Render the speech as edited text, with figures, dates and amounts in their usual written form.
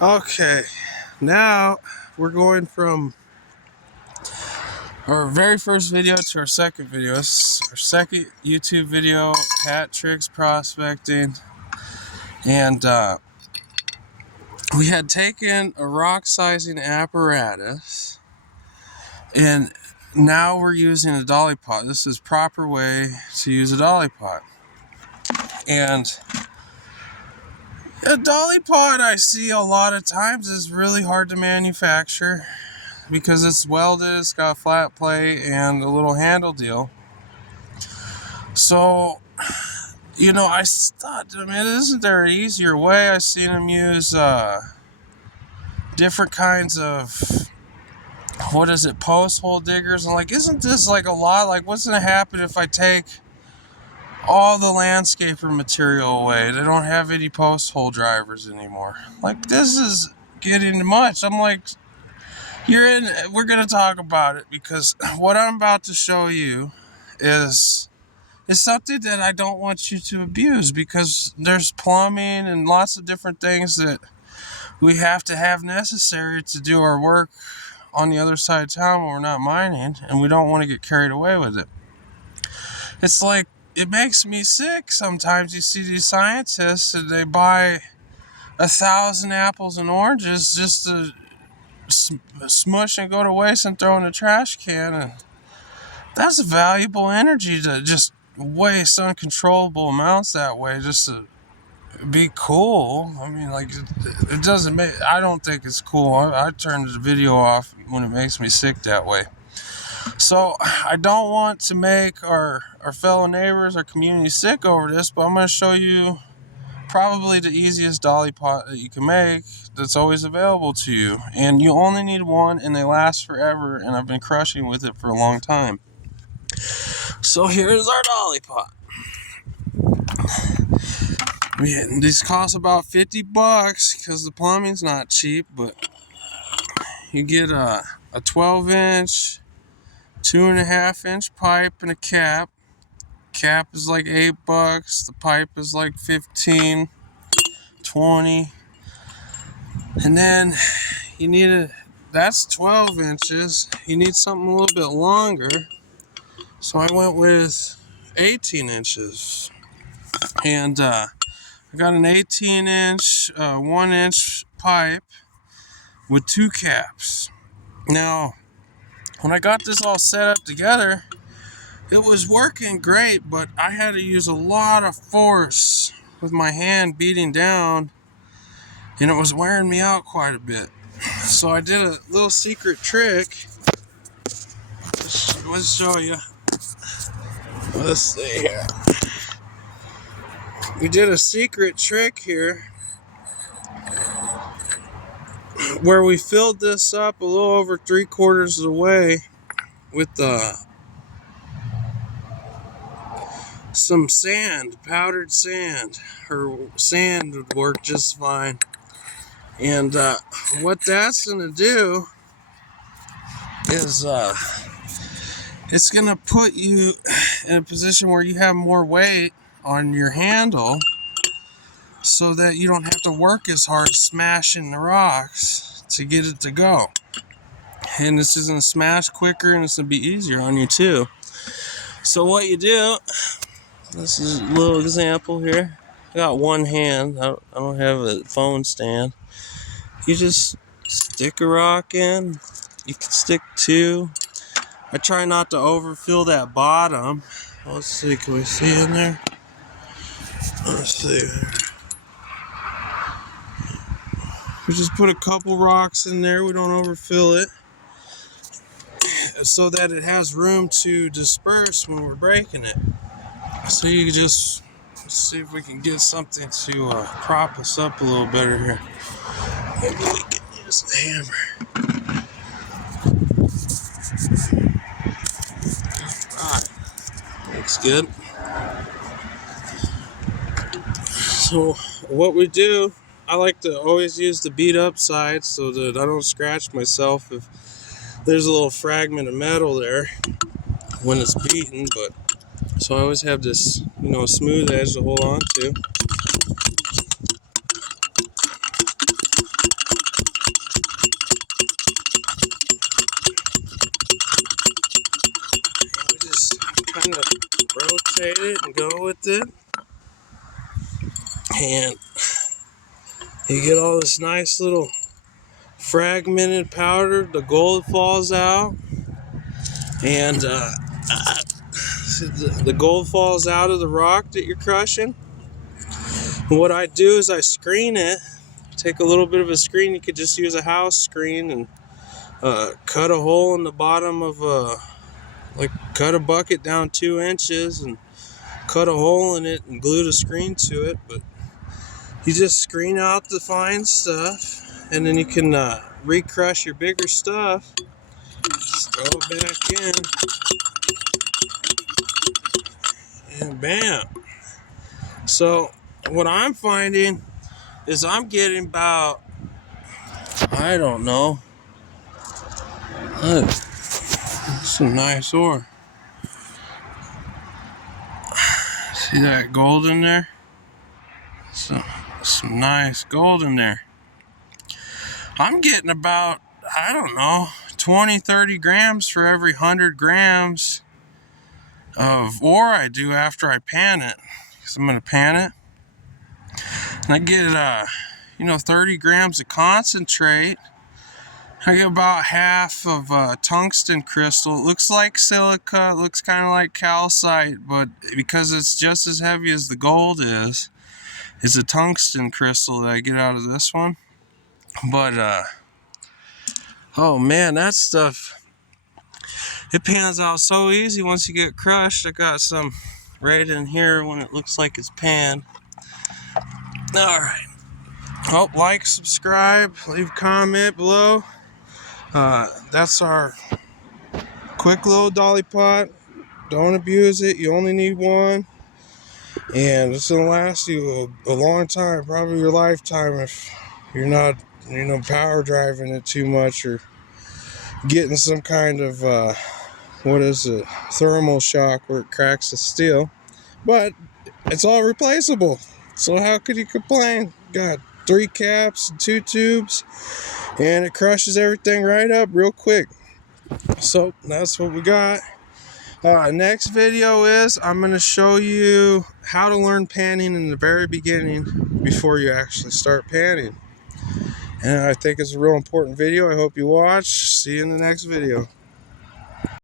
Okay, now we're going from our very first video to our second video. This is our second YouTube video, hat tricks prospecting. And we had taken a rock sizing apparatus and now we're using a dolly pot. This is proper way to use a dolly pot. And a dolly pot I see a lot of times is really hard to manufacture because it's welded, it's got a flat plate and a little handle deal. So, you know, I thought, isn't there an easier way? I've seen them use different kinds of, post hole diggers. I'm like, isn't this like a lot? Like, what's going to happen if I take all the landscaper material away? They don't have any post hole drivers anymore. Like, this is getting much. I'm like, we're going to talk about it because what I'm about to show you is something that I don't want you to abuse, because there's plumbing and lots of different things that we have to have necessary to do our work on the other side of town when we're not mining, and we don't want to get carried away with it. It's like, it makes me sick sometimes. You see these scientists and they buy 1,000 apples and oranges just to smush and go to waste and throw in a trash can, and that's valuable energy to just waste uncontrollable amounts that way just to be cool. I mean, like, it doesn't make, I don't think it's cool. I turn the video off when it makes me sick that way. So I don't want to make our fellow neighbors, our community sick over this, but I'm going to show you probably the easiest dolly pot that you can make that's always available to you. And you only need one, and they last forever, and I've been crushing with it for a long time. So here's our dolly pot. These cost about $50 because the plumbing's not cheap, but you get a 12-inch, 2.5-inch pipe and a cap. Cap is like $8. The pipe is like $15, $20. And then you need that's 12 inches. You need something a little bit longer. So I went with 18 inches. And I got an 18-inch, 1-inch pipe with 2 caps. Now, when I got this all set up together, it was working great, but I had to use a lot of force with my hand beating down, and it was wearing me out quite a bit. So I did a little secret trick. Let's show you. Let's see here. We did a secret trick here where we filled this up a little over 3/4 of the way with some sand, powdered sand, or sand would work just fine. And what that's gonna do is it's gonna put you in a position where you have more weight on your handle, so that you don't have to work as hard smashing the rocks to get it to go. And this is gonna smash quicker, and it's gonna be easier on you too. So what you do, this is a little example here. I got one hand, I don't have a phone stand. You just stick a rock in. You can stick 2. I try not to overfill that bottom. Let's see, can we see in there? Let's see. We just put a couple rocks in there. We don't overfill it, so that it has room to disperse when we're breaking it. So you just, let's see if we can get something to prop us up a little better here. Maybe we can use a hammer. Alright, looks good. So what we do, I like to always use the beat up side so that I don't scratch myself if there's a little fragment of metal there when it's beaten. But so I always have this, smooth edge to hold on to. to rotate it and go with it. And you get all this nice little fragmented powder. The gold falls out. And the gold falls out of the rock that you're crushing. And what I do is I screen it. Take a little bit of a screen. You could just use a house screen and cut a hole in the bottom of cut a bucket down 2 inches and cut a hole in it and glue the screen to it. But you just screen out the fine stuff, and then you can recrush your bigger stuff. Just throw it back in, and bam. So what I'm finding is I'm getting about, I don't know, some nice ore. See that gold in there? Some nice gold in there. I'm getting about, I don't know, 20-30 grams for every 100 grams of ore I do after I pan it. Because I'm going to pan it. And I get, 30 grams of concentrate. I get about half of tungsten crystal. It looks like silica, it looks kind of like calcite, but because it's just as heavy as the gold is, it's a tungsten crystal that I get out of this one. But, oh man, that stuff, it pans out so easy once you get crushed. I got some right in here when it looks like it's panned. Alright. Oh, like, subscribe, leave a comment below. That's our quick little dolly pot. Don't abuse it. You only need one. And it's going to last you a long time, probably your lifetime, if you're not, power driving it too much or getting some kind of, thermal shock where it cracks the steel. But it's all replaceable. So how could you complain? Got 3 caps and 2 tubes, and it crushes everything right up real quick. So that's what we got. Next video is I'm going to show you how to learn panning in the very beginning before you actually start panning. And I think it's a real important video. I hope you watch. See you in the next video.